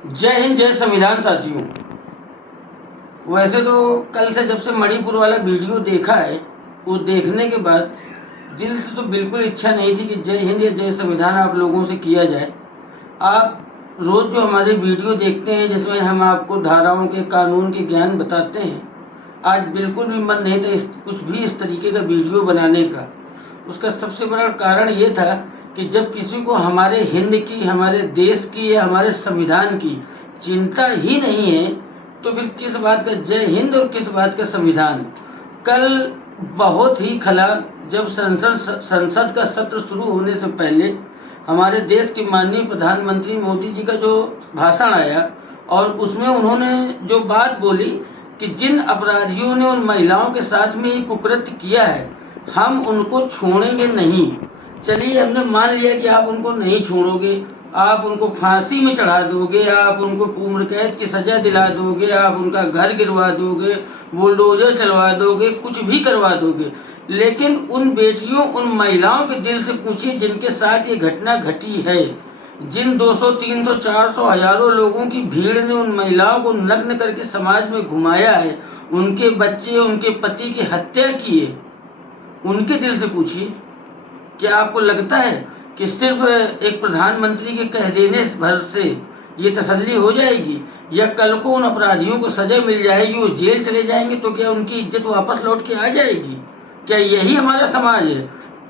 जय हिंद, जय संविधान साथियों। वैसे तो कल से जब से मणिपुर वाला वीडियो देखा है, वो देखने के बाद दिल से तो बिल्कुल इच्छा नहीं थी कि जय हिंद या जय संविधान आप लोगों से किया जाए। आप रोज़ जो हमारे वीडियो देखते हैं जिसमें हम आपको धाराओं के, कानून के ज्ञान बताते हैं, आज बिल्कुल भी मन नहीं था कुछ भी इस तरीके का वीडियो बनाने का। उसका सबसे बड़ा कारण ये था कि जब किसी को हमारे हिंद की, हमारे देश की या हमारे संविधान की चिंता ही नहीं है तो फिर किस बात का जय हिंद और किस बात का संविधान। कल बहुत ही खला जब संसद का सत्र शुरू होने से पहले हमारे देश के माननीय प्रधानमंत्री मोदी जी का जो भाषण आया और उसमें उन्होंने जो बात बोली कि जिन अपराधियों ने उन महिलाओं के साथ में ये कुकृत्य किया है हम उनको छोड़ेंगे नहीं। चलिए, हमने मान लिया कि आप उनको नहीं छोड़ोगे, आप उनको फांसी में चढ़ा दोगे, आप उनको उम्र कैद की सजा दिला दोगे, आप उनका घर गिरवा दोगे, बुलडोजर चलवा दोगे, कुछ भी करवा दोगे, लेकिन उन बेटियों, उन महिलाओं के दिल से पूछिए जिनके साथ ये घटना घटी है। जिन 200, 300, 400, हजारों लोगों की भीड़ ने उन महिलाओं को नग्न करके समाज में घुमाया है, उनके बच्चे, उनके पति की हत्या की है, उनके दिल से पूछिए। क्या आपको लगता है कि सिर्फ एक प्रधानमंत्री के कह देने भर से ये तसल्ली हो जाएगी, या कल को उन अपराधियों को सजा मिल जाएगी, वो जेल चले जाएंगे तो क्या उनकी इज्जत वापस लौट के आ जाएगी? क्या यही हमारा समाज है?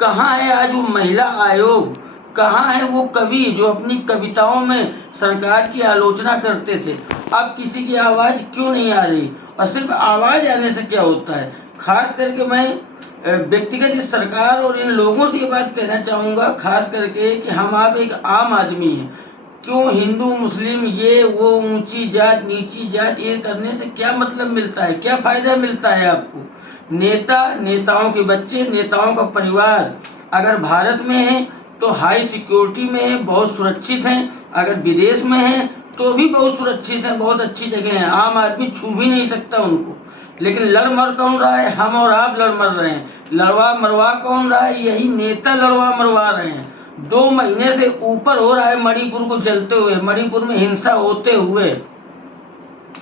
कहाँ है आज वो महिला आयोग? कहाँ है वो कवि जो अपनी कविताओं में सरकार की आलोचना करते थे? अब किसी की आवाज़ क्यों नहीं आ रही? और सिर्फ आवाज़ आने से क्या होता है? खास करके मैं व्यक्तिगत इस सरकार और इन लोगों से ये बात कहना चाहूँगा, खास करके कि हम आप एक आम आदमी हैं। क्यों हिंदू मुस्लिम ये वो, ऊंची जात नीची जात, ये करने से क्या मतलब मिलता है? क्या फ़ायदा मिलता है आपको? नेता, नेताओं के बच्चे, नेताओं का परिवार अगर भारत में है तो हाई सिक्योरिटी में है, बहुत सुरक्षित हैं। अगर विदेश में है तो भी बहुत सुरक्षित हैं, बहुत अच्छी जगह है, आम आदमी छू भी नहीं सकता उनको। लेकिन लड़ मर कौन रहा है? हम और आप लड़ मर रहे हैं। लड़वा मरवा कौन रहा है? यही नेता लड़वा मरवा रहे हैं। 2 महीने से ऊपर हो रहा है मणिपुर को जलते हुए, मणिपुर में हिंसा होते हुए।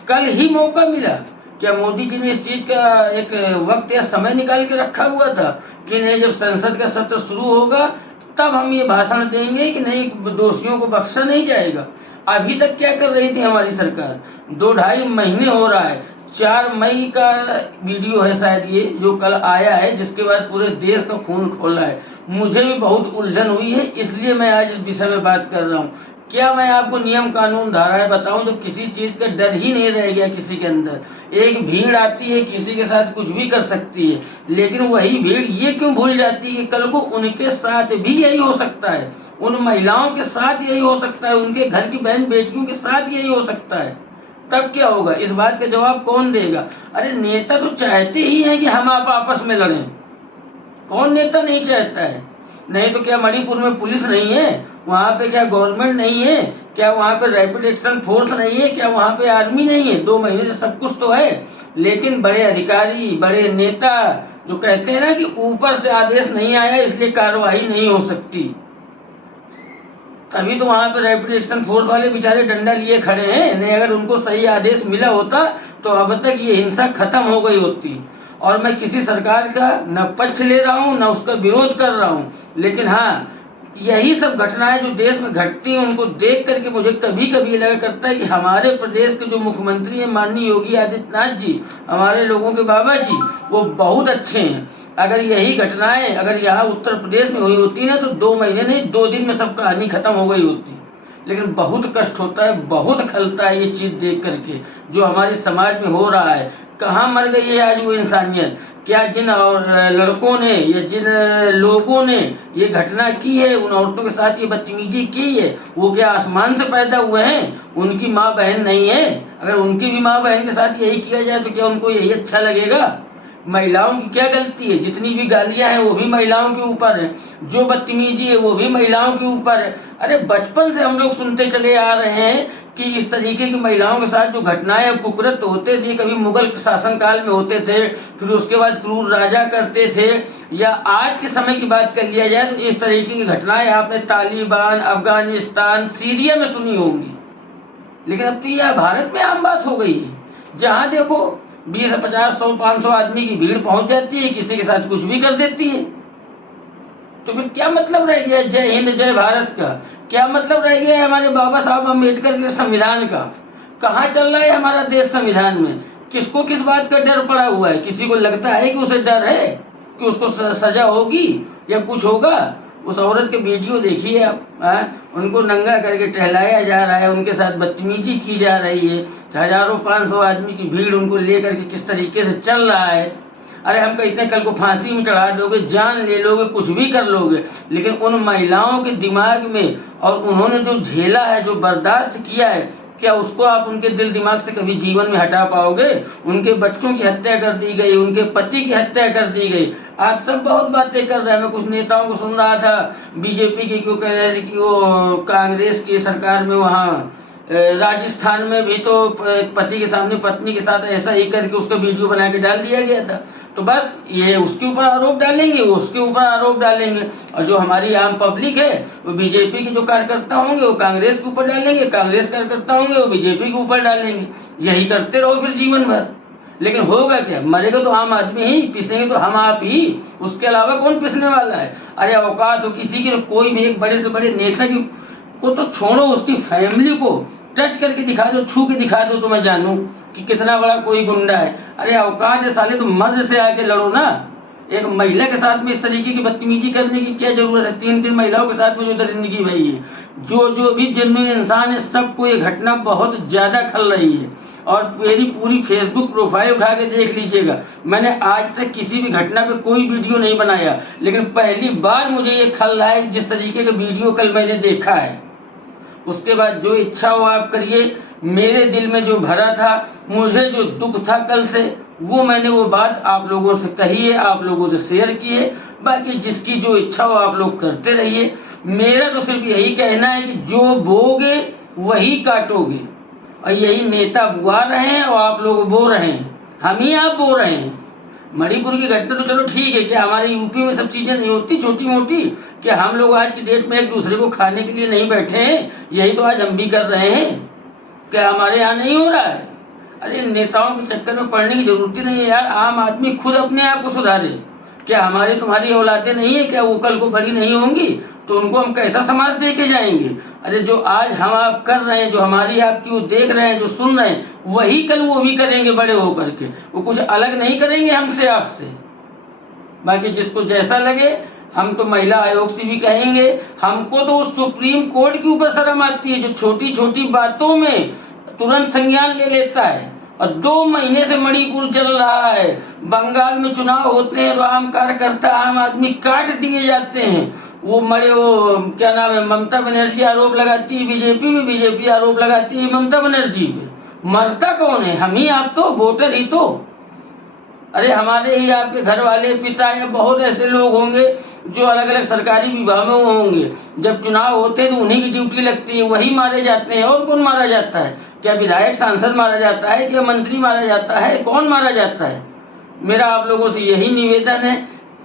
कल ही मौका मिला। क्या मोदी जी ने इस चीज का एक वक्त या समय निकाल के रखा हुआ था कि नहीं, जब संसद का सत्र शुरू होगा तब हम ये भाषण देंगे कि नहीं, दोषियों को बख्शा नहीं जाएगा? अभी तक क्या कर रही थी हमारी सरकार? 2-2.5 महीने हो रहा है। 4 मई का वीडियो है शायद ये जो कल आया है, जिसके बाद पूरे देश का खून खोला है। मुझे भी बहुत उलझन हुई है, इसलिए मैं आज इस विषय में बात कर रहा हूँ। क्या मैं आपको नियम कानून धाराएं बताऊं तो किसी चीज का डर ही नहीं रह गया किसी के अंदर। एक भीड़ आती है, किसी के साथ कुछ भी कर सकती है, लेकिन वही भीड़ ये क्यों भूल जाती है कि कल को उनके साथ भी यही हो सकता है, उन महिलाओं के साथ यही हो सकता है, उनके घर की बहन बेटियों के साथ यही हो सकता है। तब क्या होगा? इस बात का जवाब कौन देगा? अरे नेता तो चाहते ही हैं कि हम आप आपस में लड़ें। कौन नेता नहीं चाहता है? नहीं तो क्या मणिपुर में पुलिस नहीं है? वहाँ पे क्या गवर्नमेंट नहीं है? क्या वहाँ पे रैपिड एक्शन फोर्स नहीं है? क्या वहाँ पे आर्मी नहीं है? 2 महीने से सब कुछ तो है, लेकिन बड़े अधिकारी, बड़े नेता जो कहते हैं ना कि ऊपर से आदेश नहीं आया इसलिए कार्रवाई नहीं हो सकती, तभी तो वहाँ पे रैपिड एक्शन फोर्स वाले बेचारे डंडा लिए खड़े हैं। नहीं, अगर उनको सही आदेश मिला होता तो अब तक ये हिंसा खत्म हो गई होती। और मैं किसी सरकार का न पक्ष ले रहा हूँ न उसका विरोध कर रहा हूँ, लेकिन हाँ, यही सब घटनाएं जो देश में घटती हैं उनको देख करके मुझे कभी कभी लगा करता है कि हमारे प्रदेश के जो मुख्यमंत्री हैं माननीय योगी आदित्यनाथ जी, हमारे लोगों के बाबा जी, वो बहुत अच्छे हैं। अगर यही घटनाएं अगर यहाँ उत्तर प्रदेश में हुई होती ना तो 2 महीने नहीं 2 दिन में सब कहानी खत्म हो गई होती। लेकिन बहुत कष्ट होता है, बहुत खलता है ये चीज़ देख करके जो हमारे समाज में हो रहा है। कहाँ मर गई है आज वो इंसानियत? क्या जिन और लड़कों ने या जिन लोगों ने ये घटना की है, उन औरतों के साथ ये बदतमीजी की है, वो क्या आसमान से पैदा हुए हैं? उनकी माँ बहन नहीं है? अगर उनकी भी माँ बहन के साथ यही किया जाए तो क्या उनको यही अच्छा लगेगा? महिलाओं की क्या गलती है? जितनी भी गालियां हैं वो भी महिलाओं के ऊपर है, जो बदतमीजी है वो भी महिलाओं के ऊपर है। अरे बचपन से हम लोग सुनते चले आ रहे हैं कि इस तरीके की महिलाओं के साथ जो घटनाएं कुकृत्य होते थे, कभी मुगल शासनकाल में होते थे, फिर उसके बाद क्रूर राजा करते थे, या आज के समय की बात कर लिया जाए तो इस तरीके की घटनाएं आपने तालिबान, अफगानिस्तान, सीरिया में सुनी होंगी। लेकिन अब तो यह भारत में आम बात हो गई है। जहाँ देखो 20, 50, 100, 500 आदमी की भीड़ पहुंच जाती है, किसी के साथ कुछ भी कर देती है। तो फिर क्या मतलब रह गया जय हिंद जय भारत का? क्या मतलब रह गया हमारे बाबा साहब अम्बेडकर के संविधान का? कहाँ चल रहा है हमारा देश संविधान में? किसको किस बात का डर पड़ा हुआ है? किसी को लगता है कि उसे डर है कि उसको सजा होगी या कुछ होगा? उस औरत के वीडियो देखिए आप, उनको नंगा करके टहलाया जा रहा है, उनके साथ बदतमीजी की जा रही है, हजारों 500 आदमी की भीड़ उनको लेकर के किस तरीके से चल रहा है। अरे हम कहते हैं कल को फांसी में चढ़ा दोगे, जान ले लोगे, कुछ भी कर लोगे, लेकिन उन महिलाओं के दिमाग में और उन्होंने जो झेला है, जो बर्दाश्त किया है, क्या उसको आप उनके दिल दिमाग से कभी जीवन में हटा पाओगे? उनके बच्चों की हत्या कर दी गई, उनके पति की हत्या कर दी गई। आज सब बहुत बातें कर रहे हैं। मैं कुछ नेताओं को सुन रहा था बीजेपी के, क्यों कह रहे थे कि वो कांग्रेस की सरकार में वहाँ राजस्थान में भी तो पति के सामने पत्नी के साथ ऐसा ही करके उसका वीडियो बना के डाल दिया गया था। तो बस ये उसके ऊपर आरोप डालेंगे, वो उसके ऊपर आरोप डालेंगे, और जो हमारी आम पब्लिक है वो बीजेपी के जो कार्यकर्ता होंगे वो कांग्रेस के ऊपर डालेंगे, कांग्रेस कार्यकर्ता होंगे वो बीजेपी के ऊपर डालेंगे। यही करते रहो फिर जीवन भर। लेकिन होगा क्या? मरेगा तो आम आदमी ही, पिसेंगे तो हम आप ही, उसके अलावा कौन पिसने वाला है? अरे औकात हो किसी की, कोई भी एक बड़े से बड़े नेता की को तो छोड़ो, उसकी फैमिली को टच करके दिखा दो, छू के दिखा दो तो मैं जानूं कि कितना बड़ा कोई गुंडा है। अरे औकात है साले, तो मर्द से आके लड़ो ना। एक महिला के साथ में इस तरीके की बदतमीजी करने की क्या जरूरत है? 3 महिलाओं के साथ में जो दरिंदगी भई है, जो भी जिनमें इंसान है, सबको ये घटना बहुत ज्यादा खल रही है। और मेरी पूरी फेसबुक प्रोफाइल उठा के देख लीजिएगा, मैंने आज तक किसी भी घटना पे कोई वीडियो नहीं बनाया, लेकिन पहली बार मुझे ये खल रहा है जिस तरीके का वीडियो कल मैंने देखा है। उसके बाद जो इच्छा हो आप करिए। मेरे दिल में जो भरा था, मुझे जो दुख था कल से, वो मैंने वो बात आप लोगों से कही है, आप लोगों से शेयर की है। बाकी जिसकी जो इच्छा हो आप लोग करते रहिए। मेरा तो सिर्फ यही कहना है कि जो बोगे वही काटोगे, और यही नेता बुआ रहे हैं और आप लोग बो रहे हैं, हम ही आप बो रहे हैं। मणिपुर की घटना तो चलो ठीक है, क्या हमारे यूपी में सब चीजें नहीं होती छोटी मोटी? क्या हम लोग आज की डेट में एक दूसरे को खाने के लिए नहीं बैठे हैं? यही तो आज हम भी कर रहे हैं। क्या हमारे यहाँ नहीं हो रहा है? अरे नेताओं के चक्कर में पड़ने की जरूरत ही नहीं है यार। आम आदमी खुद अपने आप को सुधारे। क्या हमारी तुम्हारी औलादें नहीं है? क्या वो कल को बड़ी नहीं होंगी तो उनको हम कैसा समाज दे के जाएंगे? अरे जो आज हम आप कर रहे हैं, जो हमारी आपकी वो देख रहे हैं, जो सुन रहे हैं, वही कल वो भी करेंगे बड़े होकर के। वो कुछ अलग नहीं करेंगे हमसे आपसे। बाकी जिसको जैसा लगे, हम तो महिला आयोग से भी कहेंगे, हमको तो उस सुप्रीम कोर्ट के ऊपर शर्म आती है जो छोटी छोटी बातों में तुरंत संज्ञान ले लेता है। और 2 महीने से मणिपुर चल रहा है, बंगाल में चुनाव होते हैं तो आम कार्यकर्ता, आम आदमी काट दिए जाते हैं। वो क्या नाम है, ममता बनर्जी आरोप लगाती है बीजेपी में, बीजेपी आरोप लगाती है ममता बनर्जी पे। मरता कौन है? हम ही आप तो, वोटर ही तो। अरे हमारे ही आपके घर वाले, पिता या बहुत ऐसे लोग होंगे जो अलग अलग सरकारी विभागों में होंगे, जब चुनाव होते हैं तो उन्हीं की ड्यूटी लगती है, वही मारे जाते हैं। और कौन मारा जाता है? क्या विधायक सांसद मारा जाता है? क्या मंत्री मारा जाता है? कौन मारा जाता है? मेरा आप लोगों से यही निवेदन है,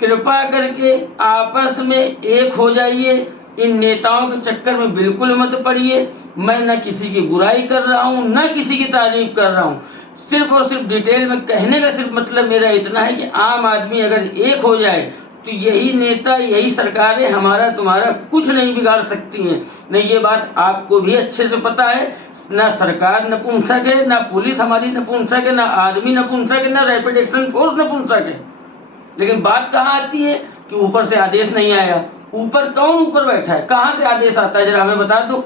कृपा करके आपस में एक हो जाइए। इन नेताओं के चक्कर में बिल्कुल मत पड़िए। मैं न किसी की बुराई कर रहा हूँ, न किसी की तारीफ कर रहा हूँ। सिर्फ और सिर्फ डिटेल में कहने का सिर्फ मतलब मेरा इतना है कि आम आदमी अगर एक हो जाए तो यही नेता, यही सरकारें हमारा तुम्हारा कुछ नहीं बिगाड़ सकती हैं। नहीं, ये बात आपको भी अच्छे से पता है। ना सरकार नपुंसक है, ना पुलिस हमारी नपुंसक है, ना आर्मी नपुंसक है, ना रैपिड एक्शन फोर्स नपुंसक है। लेकिन बात कहाँ आती है कि ऊपर से आदेश नहीं आया। ऊपर कौन ऊपर बैठा है? कहाँ से आदेश आता है जरा हमें बता दो।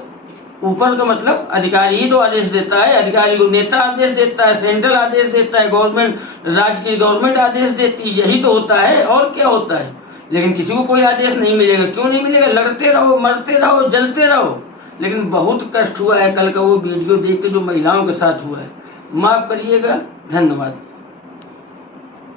ऊपर का मतलब अधिकारी ही तो आदेश देता है, अधिकारी को नेता आदेश देता है, सेंट्रल आदेश देता है, गवर्नमेंट, राज्य की गवर्नमेंट आदेश देती है, यही तो होता है। और क्या होता है? लेकिन किसी को कोई आदेश नहीं मिलेगा। क्यों नहीं मिलेगा? लड़ते रहो, मरते रहो, जलते रहो। लेकिन बहुत कष्ट हुआ है कल का वो वीडियो देख के जो महिलाओं के साथ हुआ है। माफ करिएगा। धन्यवाद।